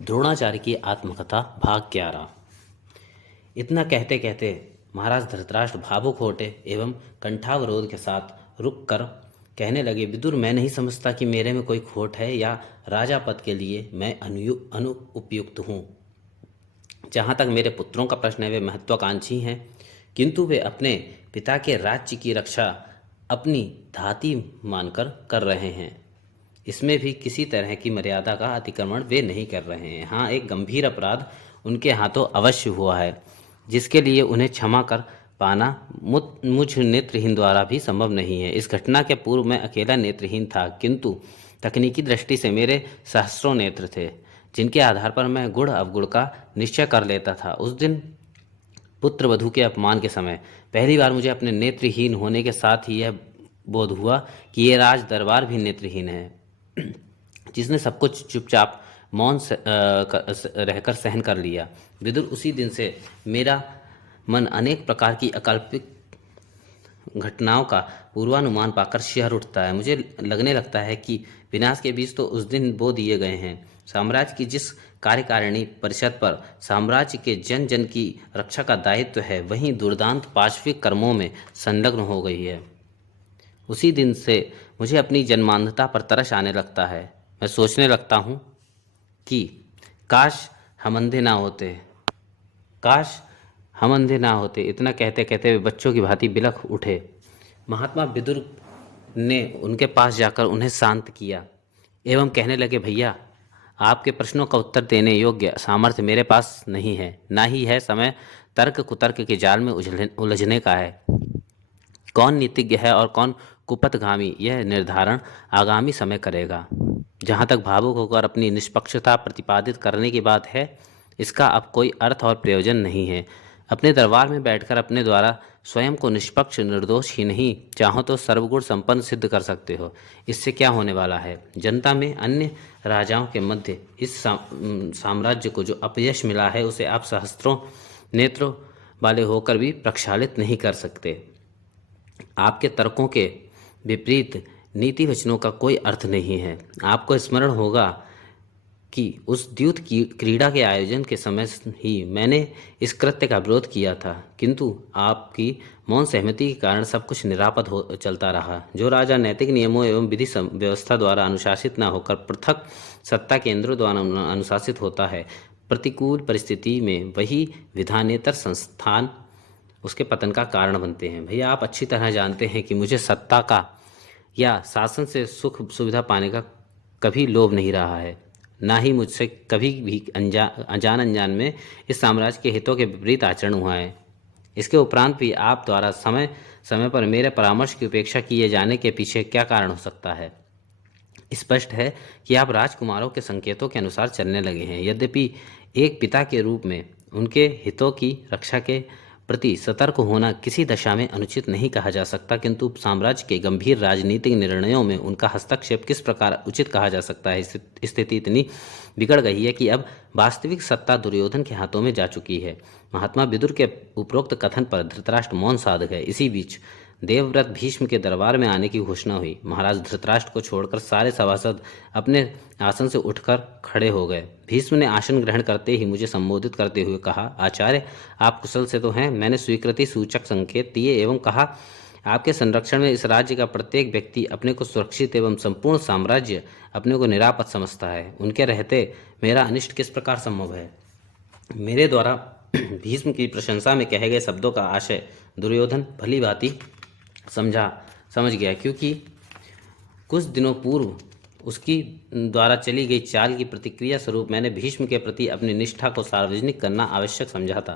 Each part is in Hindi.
द्रोणाचार्य की आत्मकथा भाग 11। इतना कहते कहते महाराज धृतराष्ट्र भावुक हो उठे एवं कंठावरोध के साथ रुक कर कहने लगे, विदुर, मैं नहीं समझता कि मेरे में कोई खोट है या राजा पद के लिए मैं अनुपयुक्त हूँ। जहाँ तक मेरे पुत्रों का प्रश्न है, वे महत्वाकांक्षी हैं, किंतु वे अपने पिता के राज्य की रक्षा अपनी धाती मानकर कर रहे हैं। इसमें भी किसी तरह की मर्यादा का अतिक्रमण वे नहीं कर रहे हैं। हाँ, एक गंभीर अपराध उनके हाथों अवश्य हुआ है, जिसके लिए उन्हें क्षमा कर पाना मुझ नेत्रहीन द्वारा भी संभव नहीं है। इस घटना के पूर्व मैं अकेला नेत्रहीन था, किंतु तकनीकी दृष्टि से मेरे सहस्रों नेत्र थे, जिनके आधार पर मैं गुण अवगुण का निश्चय कर लेता था। उस दिन पुत्र वधू के अपमान के समय पहली बार मुझे अपने नेत्रहीन होने के साथ ही यह बोध हुआ कि ये राज दरबार भी नेत्रहीन है, जिसने सब कुछ चुपचाप मौन रहकर सहन कर लिया। विदुर, उसी दिन से मेरा मन अनेक प्रकार की अकल्पित घटनाओं का पूर्वानुमान पाकर शिहर उठता है। मुझे लगने लगता है कि विनाश के बीज तो उस दिन बो दिए गए हैं। साम्राज्य की जिस कार्यकारिणी परिषद पर साम्राज्य के जन जन की रक्षा का दायित्व है, वहीं दुर्दांत पाशविक कर्मों में संलग्न हो गई है। उसी दिन से मुझे अपनी जन्मांधता पर तरस आने लगता है। मैं सोचने लगता हूँ कि काश हम अंधे ना होते, काश हम अंधे ना होते। इतना कहते कहते वे बच्चों की भांति बिलख उठे। महात्मा विदुर ने उनके पास जाकर उन्हें शांत किया एवं कहने लगे, भैया, आपके प्रश्नों का उत्तर देने योग्य सामर्थ्य मेरे पास नहीं है, ना ही है समय तर्क कुतर्क के जाल में उलझने का है। कौन नीतिज्ञ है और कौन कुपथगामी, यह निर्धारण आगामी समय करेगा। जहाँ तक भावुक होकर अपनी निष्पक्षता प्रतिपादित करने की बात है, इसका अब कोई अर्थ और प्रयोजन नहीं है। अपने दरबार में बैठकर अपने द्वारा स्वयं को निष्पक्ष निर्दोष ही नहीं, चाहो तो सर्वगुण संपन्न सिद्ध कर सकते हो। इससे क्या होने वाला है? जनता में अन्य राजाओं के मध्य इस साम्राज्य को जो अपयश मिला है, उसे आप सहस्त्रों नेत्रों वाले होकर भी प्रक्षालित नहीं कर सकते। आपके तर्कों के विपरीत नीति वचनों का कोई अर्थ नहीं है। आपको स्मरण होगा कि उस द्यूत की क्रीड़ा के आयोजन के समय ही मैंने इस कृत्य का विरोध किया था, किंतु आपकी मौन सहमति के कारण सब कुछ निरापद हो चलता रहा। जो राजा नैतिक नियमों एवं विधि व्यवस्था द्वारा अनुशासित न होकर पृथक सत्ता केंद्रों द्वारा अनुशासित होता है, प्रतिकूल परिस्थिति में वही विधानेतर संस्थान उसके पतन का कारण बनते हैं। भैया, आप अच्छी तरह जानते हैं कि मुझे सत्ता का या शासन से सुख सुविधा पाने का कभी लोभ नहीं रहा है, ना ही मुझसे कभी भी अनजान अनजान में इस साम्राज्य के हितों के विपरीत आचरण हुआ है। इसके उपरांत भी आप द्वारा समय समय पर मेरे परामर्श की उपेक्षा किए जाने के पीछे क्या कारण हो सकता है? स्पष्ट है कि आप राजकुमारों के संकेतों के अनुसार चलने लगे हैं। यद्यपि एक पिता के रूप में उनके हितों की रक्षा के प्रति सतर्क होना किसी दशा में अनुचित नहीं कहा जा सकता, किंतु साम्राज्य के गंभीर राजनीतिक निर्णयों में उनका हस्तक्षेप किस प्रकार उचित कहा जा सकता है? स्थिति इतनी बिगड़ गई है कि अब वास्तविक सत्ता दुर्योधन के हाथों में जा चुकी है। महात्मा विदुर के उपरोक्त कथन पर धृतराष्ट्र मौन साध गए। इसी बीच देवव्रत भीष्म के दरबार में आने की घोषणा हुई। महाराज धृतराष्ट्र को छोड़कर सारे सभासद अपने आसन से उठकर खड़े हो गए। भीष्म ने आसन ग्रहण करते ही मुझे संबोधित करते हुए कहा, आचार्य, आप कुशल से तो हैं? मैंने स्वीकृति सूचक संकेत दिए एवं कहा, आपके संरक्षण में इस राज्य का प्रत्येक व्यक्ति अपने को सुरक्षित एवं संपूर्ण साम्राज्य अपने को निरापद समझता है। उनके रहते मेरा अनिष्ट किस प्रकार संभव है? मेरे द्वारा भीष्म की प्रशंसा में कहे गए शब्दों का आशय दुर्योधन भली भांति समझ गया, क्योंकि कुछ दिनों पूर्व उसकी द्वारा चली गई चाल की प्रतिक्रिया स्वरूप मैंने भीष्म के प्रति अपनी निष्ठा को सार्वजनिक करना आवश्यक समझा था।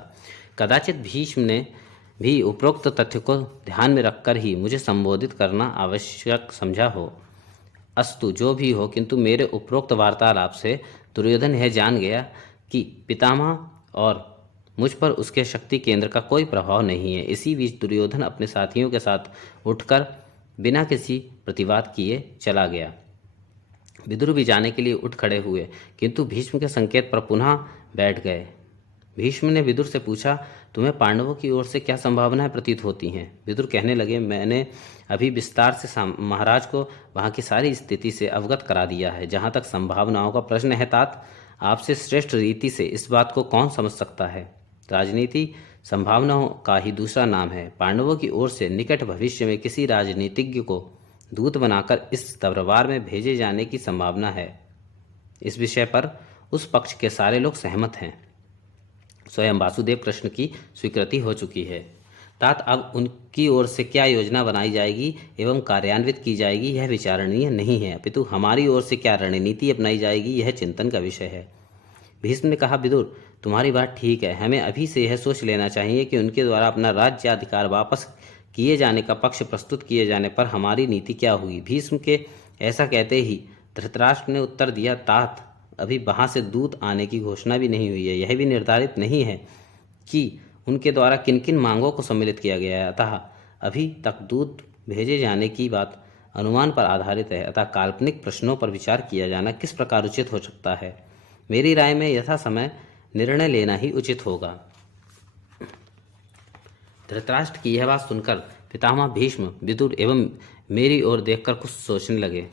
कदाचित भीष्म ने भी उपरोक्त तथ्य को ध्यान में रखकर ही मुझे संबोधित करना आवश्यक समझा हो। अस्तु, जो भी हो, किंतु मेरे उपरोक्त वार्तालाप से दुर्योधन यह जान गया कि पितामह और मुझ पर उसके शक्ति केंद्र का कोई प्रभाव नहीं है। इसी बीच दुर्योधन अपने साथियों के साथ उठकर बिना किसी प्रतिवाद किए चला गया। विदुर भी जाने के लिए उठ खड़े हुए, किंतु भीष्म के संकेत पर पुनः बैठ गए। भीष्म ने विदुर से पूछा, तुम्हें पांडवों की ओर से क्या संभावनाएं प्रतीत होती हैं? विदुर कहने लगे, मैंने अभी विस्तार से महाराज को वहाँ की सारी स्थिति से अवगत करा दिया है। जहाँ तक संभावनाओं का प्रश्न है तात, आपसे श्रेष्ठ रीति से इस बात को कौन समझ सकता है। राजनीति संभावनाओं का ही दूसरा नाम है। पांडवों की ओर से निकट भविष्य में किसी राजनीतिज्ञ को दूत बनाकर इस दरबार में भेजे जाने की संभावना है। इस विषय पर उस पक्ष के सारे लोग सहमत हैं। स्वयं वासुदेव कृष्ण की स्वीकृति हो चुकी है। तात अब उनकी ओर से क्या योजना बनाई जाएगी एवं कार्यान्वित की जाएगी यह विचारणीय नहीं है, अपितु हमारी ओर से क्या रणनीति अपनाई जाएगी यह चिंतन का विषय है। भीष्म ने कहा, विदुर तुम्हारी बात ठीक है, हमें अभी से यह सोच लेना चाहिए कि उनके द्वारा अपना राज्याधिकार वापस किए जाने का पक्ष प्रस्तुत किए जाने पर हमारी नीति क्या हुई। भीष्म के ऐसा कहते ही धृतराष्ट्र ने उत्तर दिया, तात अभी वहां से दूत आने की घोषणा भी नहीं हुई है। यह भी निर्धारित नहीं है कि उनके द्वारा किन किन मांगों को सम्मिलित किया गया है। अतः अभी तक दूत भेजे जाने की बात अनुमान पर आधारित है। अतः काल्पनिक प्रश्नों पर विचार किया जाना किस प्रकार उचित हो सकता है। मेरी राय में यथा समय निर्णय लेना ही उचित होगा। धृतराष्ट्र की यह बात सुनकर पितामह भीष्म विदुर एवं मेरी ओर देखकर कुछ सोचने लगे।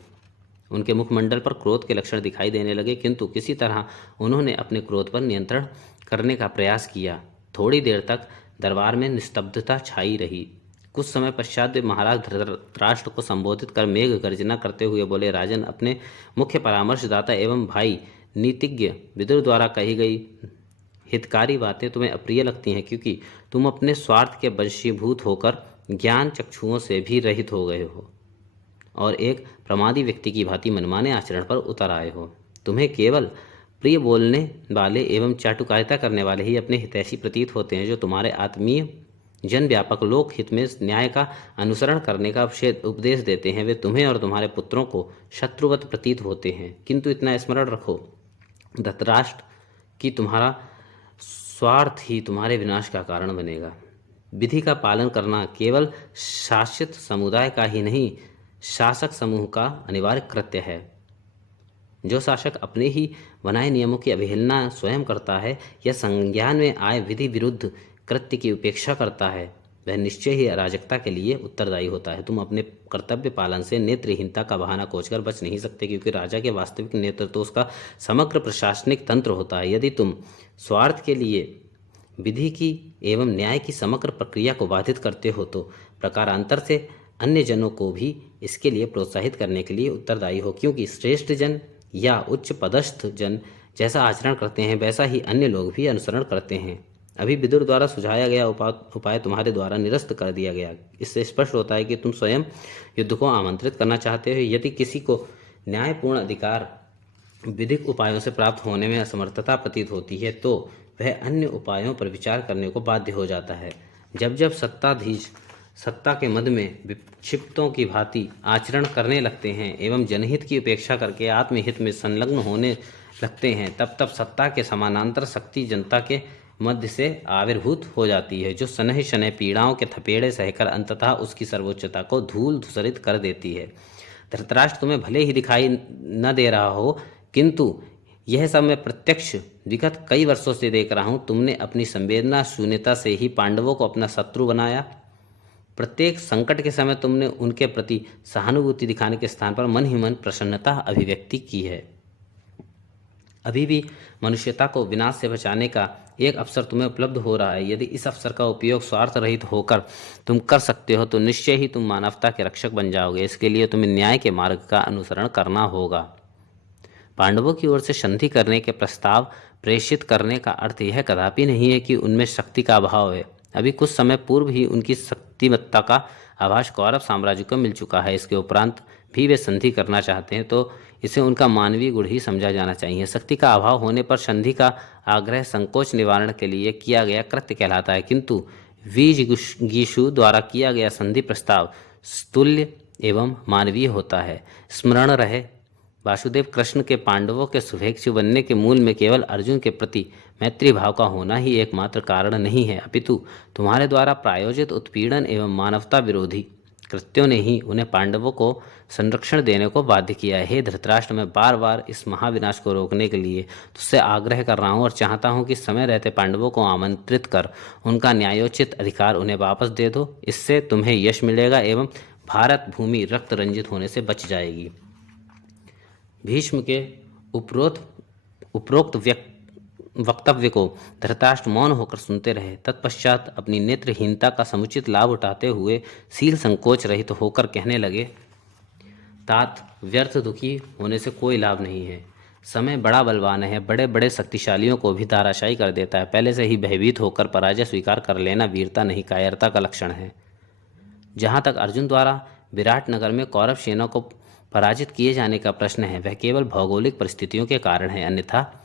उनके मुखमंडल पर क्रोध के लक्षण दिखाई देने लगे, किंतु किसी तरह उन्होंने अपने क्रोध पर नियंत्रण करने का प्रयास किया। थोड़ी देर तक दरबार में निस्तब्धता छाई रही। कुछ समय पश्चात वे महाराज धृतराष्ट्र को संबोधित कर मेघ गर्जना करते हुए बोले, राजन, अपने मुख्य परामर्शदाता एवं भाई नीतिज्ञ विदुर द्वारा कही गई हितकारी बातें तुम्हें अप्रिय लगती हैं, क्योंकि तुम अपने स्वार्थ के वशीभूत होकर ज्ञान चक्षुओं से भी रहित हो गए हो और एक प्रमादी व्यक्ति की भांति मनमाने आचरण पर उतर आए हो। तुम्हें केवल प्रिय बोलने वाले एवं चाटुकारिता करने वाले ही अपने हितैषी प्रतीत होते हैं। जो तुम्हारे आत्मीय जन व्यापक लोक हित में न्याय का अनुसरण करने का उपदेश देते हैं, वे तुम्हें और तुम्हारे पुत्रों को शत्रुवत प्रतीत होते हैं। किंतु इतना स्मरण रखो धृतराष्ट्र कि तुम्हारा स्वार्थ ही तुम्हारे विनाश का कारण बनेगा। विधि का पालन करना केवल शासित समुदाय का ही नहीं, शासक समूह का अनिवार्य कृत्य है। जो शासक अपने ही बनाए नियमों की अवहेलना स्वयं करता है या संज्ञान में आए विधि विरुद्ध कृत्य की उपेक्षा करता है, वह निश्चय ही अराजकता के लिए उत्तरदायी होता है। तुम अपने कर्तव्य पालन से नेत्रहीनता का बहाना खोजकर बच नहीं सकते, क्योंकि राजा के वास्तविक नेतृत्व तो उसका समग्र प्रशासनिक तंत्र होता है। यदि तुम स्वार्थ के लिए विधि की एवं न्याय की समग्र प्रक्रिया को बाधित करते हो तो प्रकारांतर से अन्य जनों को भी इसके लिए प्रोत्साहित करने के लिए उत्तरदायी हो, क्योंकि श्रेष्ठ जन या उच्च पदस्थ जन जैसा आचरण करते हैं वैसा ही अन्य लोग भी अनुसरण करते हैं। अभी विदुर द्वारा सुझाया गया उपाय तुम्हारे द्वारा निरस्त कर दिया गया। इससे स्पष्ट होता है कि तुम स्वयं युद्ध को आमंत्रित करना चाहते हो। यदि किसी को न्यायपूर्ण अधिकार विधिक उपायों से प्राप्त होने में असमर्थता प्रतीत होती है तो वह अन्य उपायों पर विचार करने को बाध्य हो जाता है। जब जब सत्ताधीश सत्ता के मद में विक्षिप्तों की भांति आचरण करने लगते हैं एवं जनहित की उपेक्षा करके आत्महित में संलग्न होने लगते हैं, तब तब सत्ता के समानांतर शक्ति जनता के मध्य से आविर्भूत हो जाती है, जो शनैः शनैः पीड़ाओं के थपेड़े सहकर अंततः उसकी सर्वोच्चता को धूल धूसरित कर देती है। धृतराष्ट्र तुम्हें भले ही दिखाई न दे रहा हो, किंतु यह सब मैं प्रत्यक्ष विगत कई वर्षों से देख रहा हूँ। तुमने अपनी संवेदना शून्यता से ही पांडवों को अपना शत्रु बनाया। प्रत्येक संकट के समय तुमने उनके प्रति सहानुभूति दिखाने के स्थान पर मन ही मन प्रसन्नता अभिव्यक्ति की है। अभी भी मनुष्यता को विनाश से बचाने का एक अवसर तुम्हें उपलब्ध हो रहा है। यदि इस अवसर का उपयोग स्वार्थ रहित होकर तुम कर सकते हो तो निश्चय ही तुम मानवता के रक्षक बन जाओगे। इसके लिए तुम्हें न्याय के मार्ग का अनुसरण करना होगा। पांडवों की ओर से संधि करने के प्रस्ताव प्रेषित करने का अर्थ यह कदापि नहीं है कि उनमें शक्ति का अभाव है। अभी कुछ समय पूर्व ही उनकी शक्तिमत्ता का आभास कौरव साम्राज्य को मिल चुका है। इसके उपरांत भी वे संधि करना चाहते हैं तो इसे उनका मानवीय गुण ही समझा जाना चाहिए। शक्ति का अभाव होने पर संधि का आग्रह संकोच निवारण के लिए किया गया कृत्य कहलाता है, किंतु विजिगीषु द्वारा किया गया संधि प्रस्ताव स्तुल्य एवं मानवीय होता है। स्मरण रहे, वासुदेव कृष्ण के पांडवों के शुभेच्छु बनने के मूल में केवल अर्जुन के प्रति मैत्री भाव का होना ही एकमात्र कारण नहीं है, अपितु तुम्हारे द्वारा प्रायोजित उत्पीड़न एवं मानवता विरोधी कृत्यों ने ही उन्हें पांडवों को संरक्षण देने को बाध्य किया है। हे धृतराष्ट्र, मैं बार बार इस महाविनाश को रोकने के लिए तुझसे आग्रह कर रहा हूँ और चाहता हूँ कि समय रहते पांडवों को आमंत्रित कर उनका न्यायोचित अधिकार उन्हें वापस दे दो। इससे तुम्हें यश मिलेगा एवं भारत भूमि रक्त रंजित होने से बच जाएगी। भीष्म के उपरोक्त वक्तव्य को धृतराष्ट्र मौन होकर सुनते रहे। तत्पश्चात अपनी नेत्रहीनता का समुचित लाभ उठाते हुए शील संकोच रहित होकर कहने लगे, तात, व्यर्थ दुखी होने से कोई लाभ नहीं है। समय बड़ा बलवान है, बड़े बड़े शक्तिशालियों को भी धराशायी कर देता है। पहले से ही भयभीत होकर पराजय स्वीकार कर लेना वीरता नहीं, कायरता का लक्षण है। जहाँ तक अर्जुन द्वारा विराटनगर में कौरव सेना को पराजित किए जाने का प्रश्न है, वह केवल भौगोलिक परिस्थितियों के कारण है, अन्यथा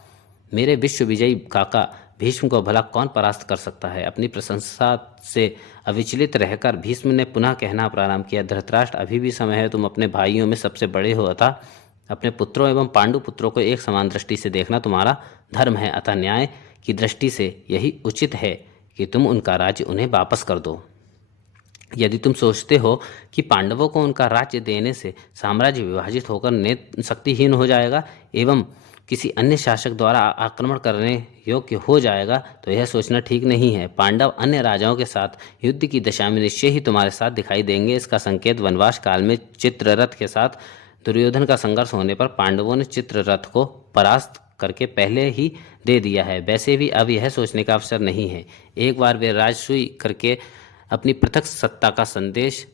मेरे विश्व विजयी काका भीष्म को भला कौन परास्त कर सकता है। अपनी प्रशंसा से अविचलित रहकर भीष्म ने पुनः कहना प्रारंभ किया, धृतराष्ट्र, अभी भी समय है। तुम अपने भाइयों में सबसे बड़े हो, अतः अपने पुत्रों एवं पांडु पुत्रों को एक समान दृष्टि से देखना तुम्हारा धर्म है। अतः न्याय की दृष्टि से यही उचित है कि तुम उनका राज्य उन्हें वापस कर दो। यदि तुम सोचते हो कि पांडवों को उनका राज्य देने से साम्राज्य विभाजित होकर शक्तिहीन हो जाएगा एवं किसी अन्य शासक द्वारा आक्रमण करने योग्य हो जाएगा, तो यह सोचना ठीक नहीं है। पांडव अन्य राजाओं के साथ युद्ध की दशा में निश्चय ही तुम्हारे साथ दिखाई देंगे। इसका संकेत वनवास काल में चित्ररथ के साथ दुर्योधन का संघर्ष होने पर पांडवों ने चित्ररथ को परास्त करके पहले ही दे दिया है। वैसे भी अब यह सोचने का अवसर नहीं है। एक बार वे राजसूय करके अपनी पृथक सत्ता का संदेश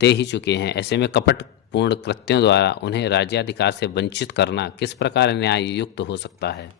दे ही चुके हैं। ऐसे में कपट पूर्ण कृत्यों द्वारा उन्हें राज्याधिकार से वंचित करना किस प्रकार न्याय युक्त हो सकता है।